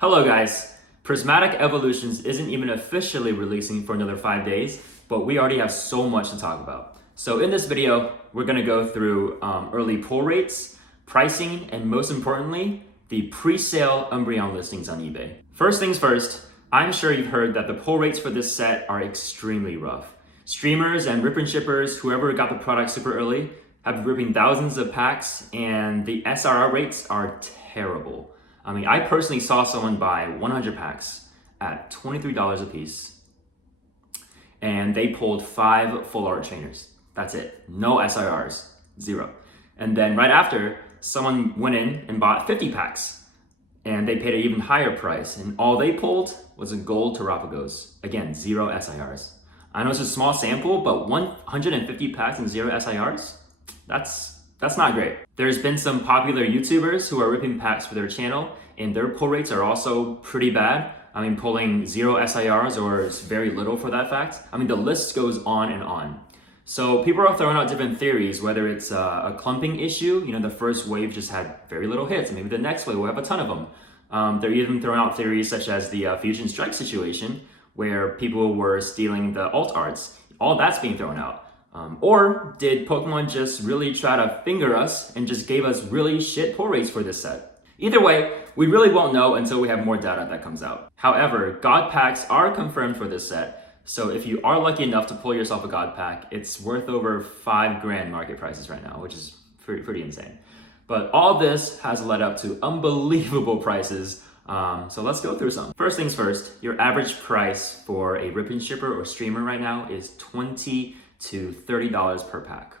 Hello guys, Prismatic Evolutions isn't even officially releasing for another 5 days, but we already have so much to talk about. So in this video, we're gonna go through early pull rates, pricing, and most importantly, the pre-sale Umbreon listings on eBay. First things first, I'm sure you've heard that the pull rates for this set are extremely rough. Streamers and rip and shippers, whoever got the product super early, have been ripping thousands of packs, and the SRR rates are terrible. I mean, I personally saw someone buy 100 packs at $23 a piece, and they pulled 5 full art trainers. That's it. No SIRs, 0. And then right after, someone went in and bought 50 packs, and they paid an even higher price, and all they pulled was a gold Terapagos. Again, 0 SIRs. I know it's a small sample, but 150 packs and 0 SIRs? That's not great. There's been some popular YouTubers who are ripping packs for their channel, and their pull rates are also pretty bad. I mean, pulling 0 SIRs or very little for that fact. I mean, the list goes on and on. So people are throwing out different theories, whether it's a clumping issue, the first wave just had very little hits, and maybe the next wave will have a ton of them. They're even throwing out theories such as the Fusion Strike situation, where people were stealing the alt arts. All that's being thrown out. Or did Pokemon just really try to finger us and just gave us really shit pull rates for this set? Either way, we really won't know until we have more data that comes out. However, God packs are confirmed for this set, so if you are lucky enough to pull yourself a God pack, it's worth over $5,000 market prices right now, which is pretty insane. But all this has led up to unbelievable prices, so let's go through some. First things first, your average price for a rip and shipper or streamer right now is $20 to $30 per pack.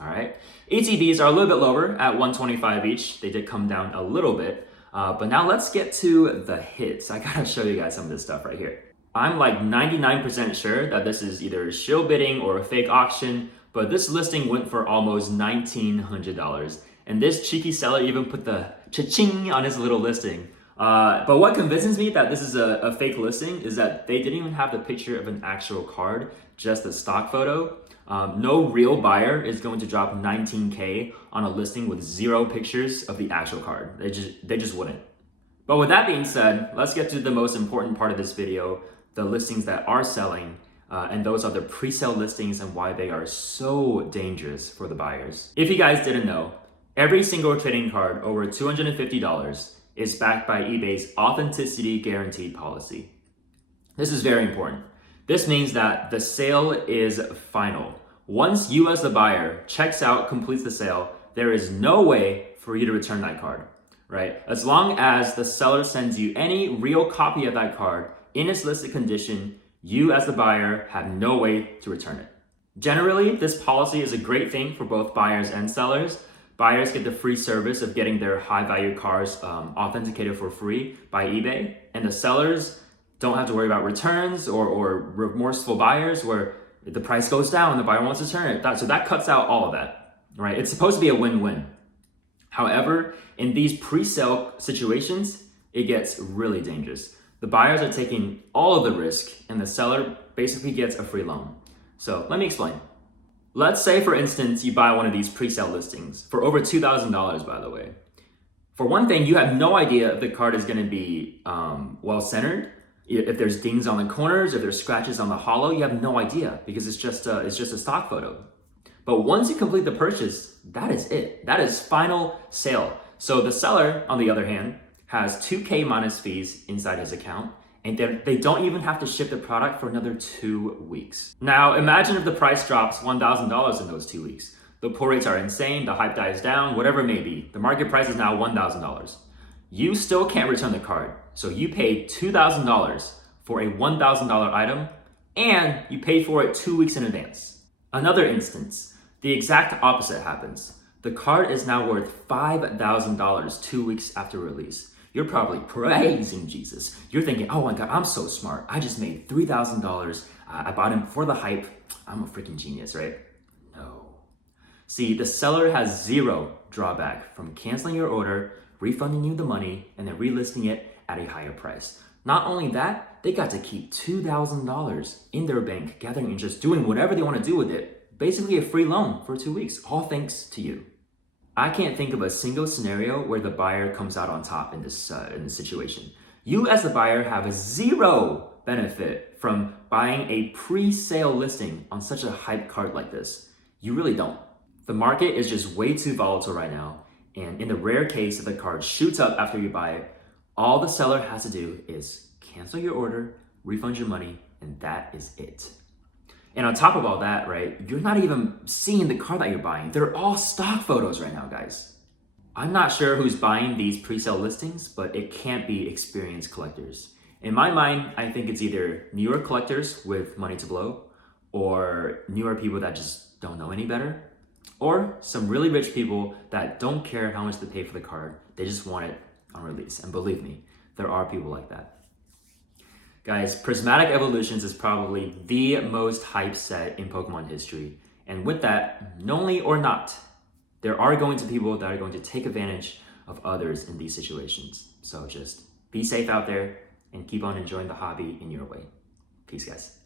All right. ETBs are a little bit lower at $125 each. They did come down a little bit, but now let's get to the hits. I gotta show you guys some of this stuff right here. I'm like 99% sure that this is either shill bidding or a fake auction, but this listing went for almost $1,900. And this cheeky seller even put the cha-ching on his little listing. But what convinces me that this is a fake listing is that they didn't even have the picture of an actual card, just a stock photo. No real buyer is going to drop $19K on a listing with 0 pictures of the actual card. They just wouldn't. But with that being said, let's get to the most important part of this video, the listings that are selling, and those are the pre-sale listings and why they are so dangerous for the buyers. If you guys didn't know, every single trading card over $250 is backed by eBay's authenticity guarantee policy. This is very important. This means that the sale is final. Once you as the buyer checks out, completes the sale, there is no way for you to return that card, right? As long as the seller sends you any real copy of that card in its listed condition, you as the buyer have no way to return it. Generally, this policy is a great thing for both buyers and sellers. Buyers get the free service of getting their high-value cars authenticated for free by eBay, and the sellers don't have to worry about returns or remorseful buyers where the price goes down and the buyer wants to return it. So that cuts out all of that, right? It's supposed to be a win-win. However, in these pre-sale situations, it gets really dangerous. The buyers are taking all of the risk and the seller basically gets a free loan. So let me explain. Let's say, for instance, you buy one of these pre-sale listings for over $2,000, by the way. For one thing, you have no idea if the card is going to be well-centered. If there's dings on the corners, if there's scratches on the hollow, you have no idea because it's just a stock photo. But once you complete the purchase, that is it. That is final sale. So the seller, on the other hand, has $2K minus fees inside his account, and they don't even have to ship the product for another 2 weeks. Now, imagine if the price drops $1,000 in those 2 weeks. The pull rates are insane, the hype dies down, whatever it may be. The market price is now $1,000. You still can't return the card. So you paid $2,000 for a $1,000 item, and you paid for it 2 weeks in advance. Another instance, the exact opposite happens. The card is now worth $5,000 2 weeks after release. You're probably praising Jesus. You're thinking, oh my God, I'm so smart. I just made $3,000. I bought him for the hype. I'm a freaking genius, right? No. See, the seller has 0 drawback from canceling your order, refunding you the money, and then relisting it at a higher price. Not only that, they got to keep $2,000 in their bank, gathering interest, doing whatever they want to do with it. Basically a free loan for 2 weeks, all thanks to you. I can't think of a single scenario where the buyer comes out on top in this situation. You as the buyer have a zero benefit from buying a pre-sale listing on such a hype card like this. You really don't. The market is just way too volatile right now, and in the rare case that the card shoots up after you buy it, all the seller has to do is cancel your order, refund your money, and that is it. And on top of all that, right, you're not even seeing the card that you're buying. They're all stock photos right now, guys. I'm not sure who's buying these pre-sale listings, but it can't be experienced collectors. In my mind, I think it's either newer collectors with money to blow, or newer people that just don't know any better, or some really rich people that don't care how much they pay for the card. They just want it on release. And believe me, there are people like that. Guys, Prismatic Evolutions is probably the most hyped set in Pokemon history. And with that, knowingly or not, there are going to be people that are going to take advantage of others in these situations. So just be safe out there and keep on enjoying the hobby in your way. Peace, guys.